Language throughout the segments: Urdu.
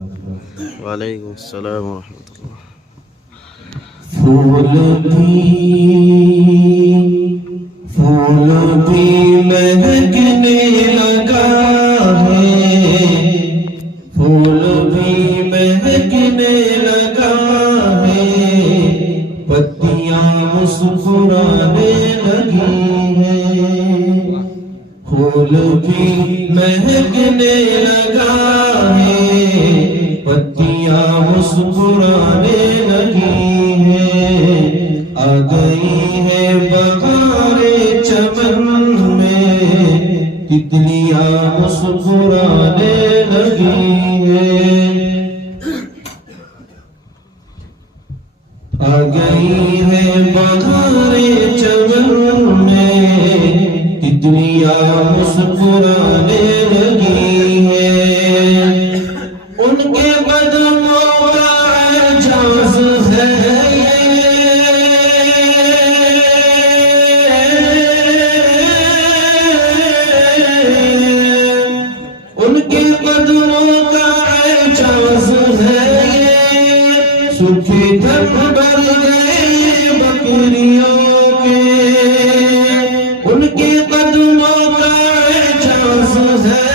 وعلیکم السلام ورحمۃ اللہ۔ پھول بھی مہکنے لگا ہے، پھول بھی مہکنے لگا ہے، پتیاں مسکرانے لگی ہیں، پھول بھی مہکنے لگا ہے، پتیاں مسکرانے لگی ہیں، آ گئی ہے بہار چمن میں، تتلیاں مسکرانے لگی ہیں، آ گئی ہے بہار چمن میں، تتلیاں مسکرانے لگی ہیں، ان کے قدموں کا اعجاز ہے ان کے قدموں کا اعجاز ہے، سوکھے تھن بھر گئے بکریوں کے، ان کے قدموں کا اعجاز ہے،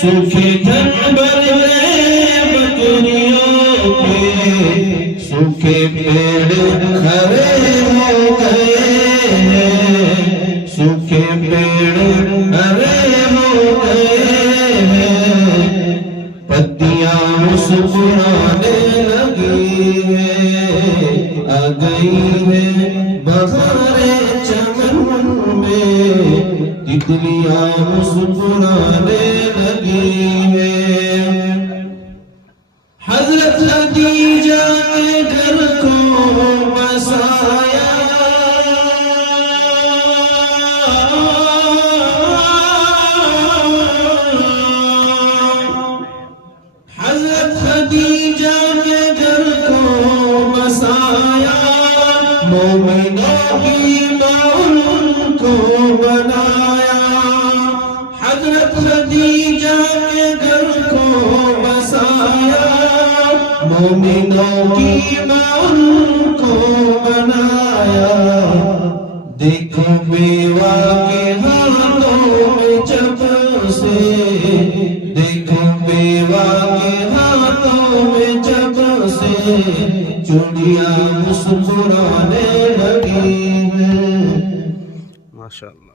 سوکھے تھن بھر گئے بکریوں کے، سوکھے پیڑ ہرے ہو گئے ہیں، سوکھے پیڑ ہرے ہو گئے ہیں، پتیاں مسکرانے لگی ہیں، آ گئی ہے بہار چمن میں، تتلیاں مسکرانے لگی ہیں، حضرت خدیجہ کے گھر کو بسایا، حضرت خدیجہ کے گھر کو بسایا، مومنوں کی ماں ان کو بنایا، حضرت خدیجہ کے گھر کو بسایا، مومنوں کی ماں ان کو بنایا، دیکھو بیوہ کے ہاتھوں میں جب سے، دیکھو بیوہ کے ہاتھوں میں جب سے، چوڑیاں مسکرانے لگی ہیں، ماشاء اللہ۔